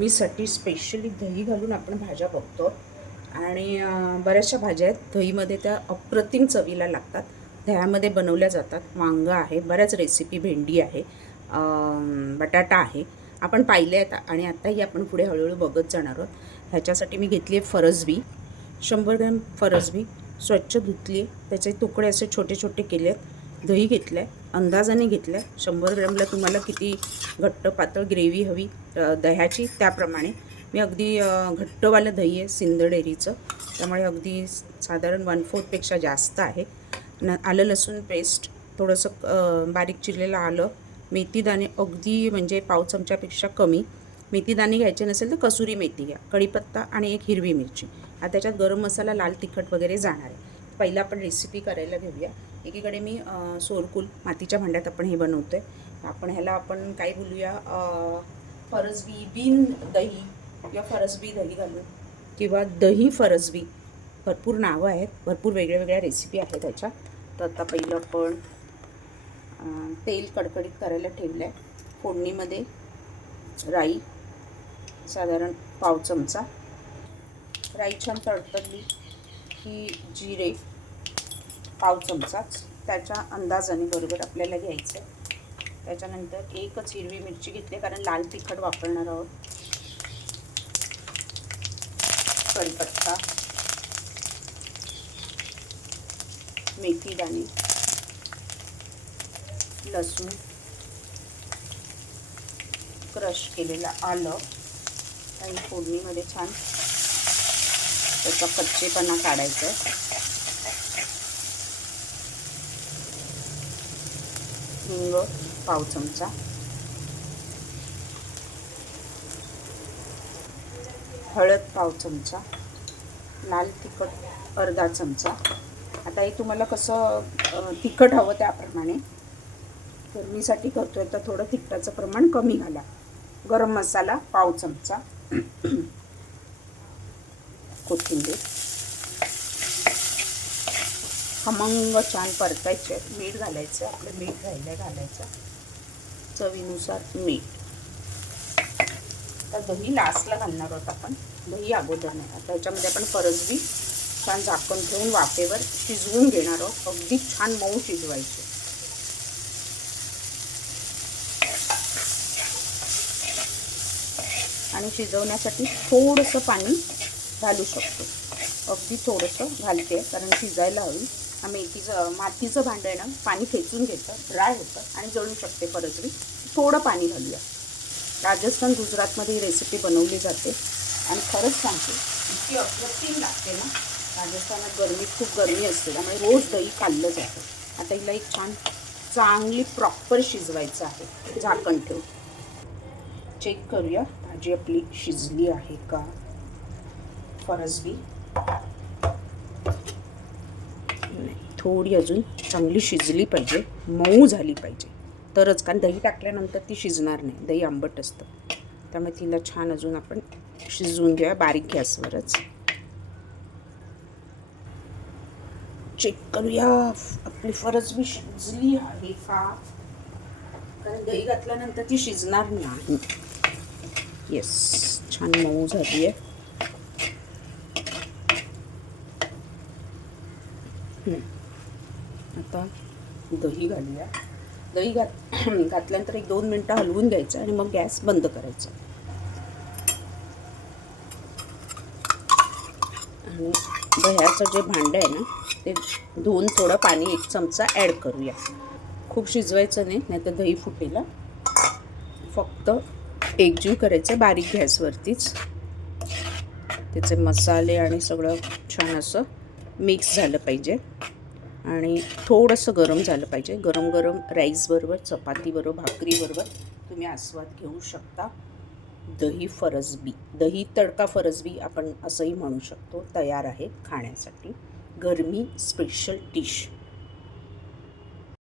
गरमीसाठी specially दही घालून आपण भाज्या बघतो आणि बऱ्याचशा भाज्या आहेत दहीमध्ये त्या अप्रतिम चवीला लागतात. दह्यामध्ये बनवल्या जातात. वांगं आहे, बऱ्याच रेसिपी, भेंडी आहे, बटाटा आहे, आपण पाहिले आहेत आणि आत्ताही आपण पुढे हळूहळू बघत जाणार आहोत. ह्याच्यासाठी मी घेतली आहे फरसबी. 100 ग्रॅम फरसबी स्वच्छ धुतली, त्याचे तुकडे असे छोटे छोटे केले आहेत. दही घेतलं आहे, अंदाजाने घेतलं आहे. 100 ग्रॅमला तुम्हाला किती घट्ट पातळ ग्रेव्ही हवी दह्याची त्याप्रमाणे. मी अगदी घट्टवालं दही आहे सिंध डेअरीचं, त्यामुळे अगदी साधारण 1/4पेक्षा जास्त आहे. आलं लसूण पेस्ट, थोडंसं बारीक चिरलेलं आलं, मेथीदाणे अगदी म्हणजे पाव चमच्यापेक्षा कमी. मेथीदाणे घ्यायचे नसेल तर कसुरी मेथी घ्या, कढीपत्ता आणि एक हिरवी मिरची. आता त्याच्यात गरम मसाला, लाल तिखट वगैरे जाणार आहे. पहिला आपण रेसिपी करायला घेऊया. एकीकडे मी सोरकुल मातीच्या भांड्यात आपण हे बनवतो आहे. आपण आपण काय बोलूया, फरसबी बिन दही किंवा फरसबी दही घालून किंवा दही फरसबी, भरपूर नावं आहेत, भरपूर वेगळ्या वेगळ्या रेसिपी आहेत त्याच्या. तर आता पहिलं आपण तेल कडकडीत करायला ठेवलं आहे. फोडणीमध्ये राई साधारण पाव चमचा, राई छान तडतडली की जिरे पाव चमचाच, त्याच्या अंदाजाने बरोबर आपल्याला घ्यायचं आहे. त्याच्यानंतर एकच हिरवी मिरची घेतली कारण लाल तिखट वापरणार आहोत. कढीपत्ता, मेथीदाणे, लसूण, क्रश केलेलं आलं आणि फोडणीमध्ये छान त्याचा कच्चेपणा काढायचा आहे. हिंग पाव चमचा, हळद पाव चमचा, लाल तिखट अर्धा चमचा. आता हे तुम्हाला कसं तिखट हवं त्याप्रमाणे. गरमीसाठी करतोय तर थोडं तिखटाचं प्रमाण कमी घाला. गरम मसाला पाव चमचा, कोथिंबीर, खमंग छान परतायचे. मीठ घालायचं, आपलं मीठ राहिलं घालायचं, चवीनुसार मीठ. तर दही लास्टला घालणार आहोत आपण, दही अगोदर नाही. आता याच्यामध्ये आपण फरसबी छान झाकण ठेवून वाफेवर शिजवून घेणार आहोत. अगदी छान मऊ शिजवायचे. आणि शिजवण्यासाठी थोडंसं पाणी घालू शकतो, अगदी थोडंसं घालते कारण शिजायला हवी. मेथीचं मातीचं भांडं आहे ना, पाणी खेचून घेतं, ड्राय होतं आणि जळू शकते फरसबी. थोडं पाणी घालूया. राजस्थान गुजरातमध्ये ही रेसिपी बनवली जाते आणि खरंच सांगते इतकी अप्रतिम लागते ना. राजस्थानात खूप गरमी असते, त्यामुळे रोज दही खाल्लं जातं. आता हिला एक छान चांगली प्रॉपर शिजवायचं आहे. झाकण ठेवू, चेक करूया भाजी आपली शिजली आहे का. फरसबी थोडी अजून चांगली शिजली पाहिजे, मऊ झाली पाहिजे तरच, कारण दही टाकल्यानंतर ती शिजणार नाही, दही आंबट असतं. त्यामुळे तिला छान अजून आपण शिजवून घेऊया बारीक गॅसवरच. चेक करूया आपली फरसबी शिजली आहे का, कारण दही घातल्यानंतर ती शिजणार नाही. येस, छान मऊ झाली आहे. आता दही घालूया. दही घातल्यानंतर 1-2 मिनटं हलवून घ्यायचं आणि मग गॅस बंद करायचा. आणि दह्याचं जे भांडं आहे ना, ते धुवून थोडं पाणी 1 चमचा ॲड करूया. खूप शिजवायचं नाही, नाहीतर दही फुटेल. फक्त एकजीव करायचं बारीक गॅसवरतीच. त्याचे मसाले आणि सगळं छान असं मिक्स झालं पाहिजे आणि थोडंसं गरम झालं पाहिजे. गरम गरम राईसबरोबर, चपातीबरोबर, भाकरीबरोबर तुम्ही आस्वाद घेऊ शकता. दही फरसबी, दही तडका फरसबी आपण असंही म्हणू शकतो, तयार आहे खाण्यासाठी. गरमी स्पेशल डिश.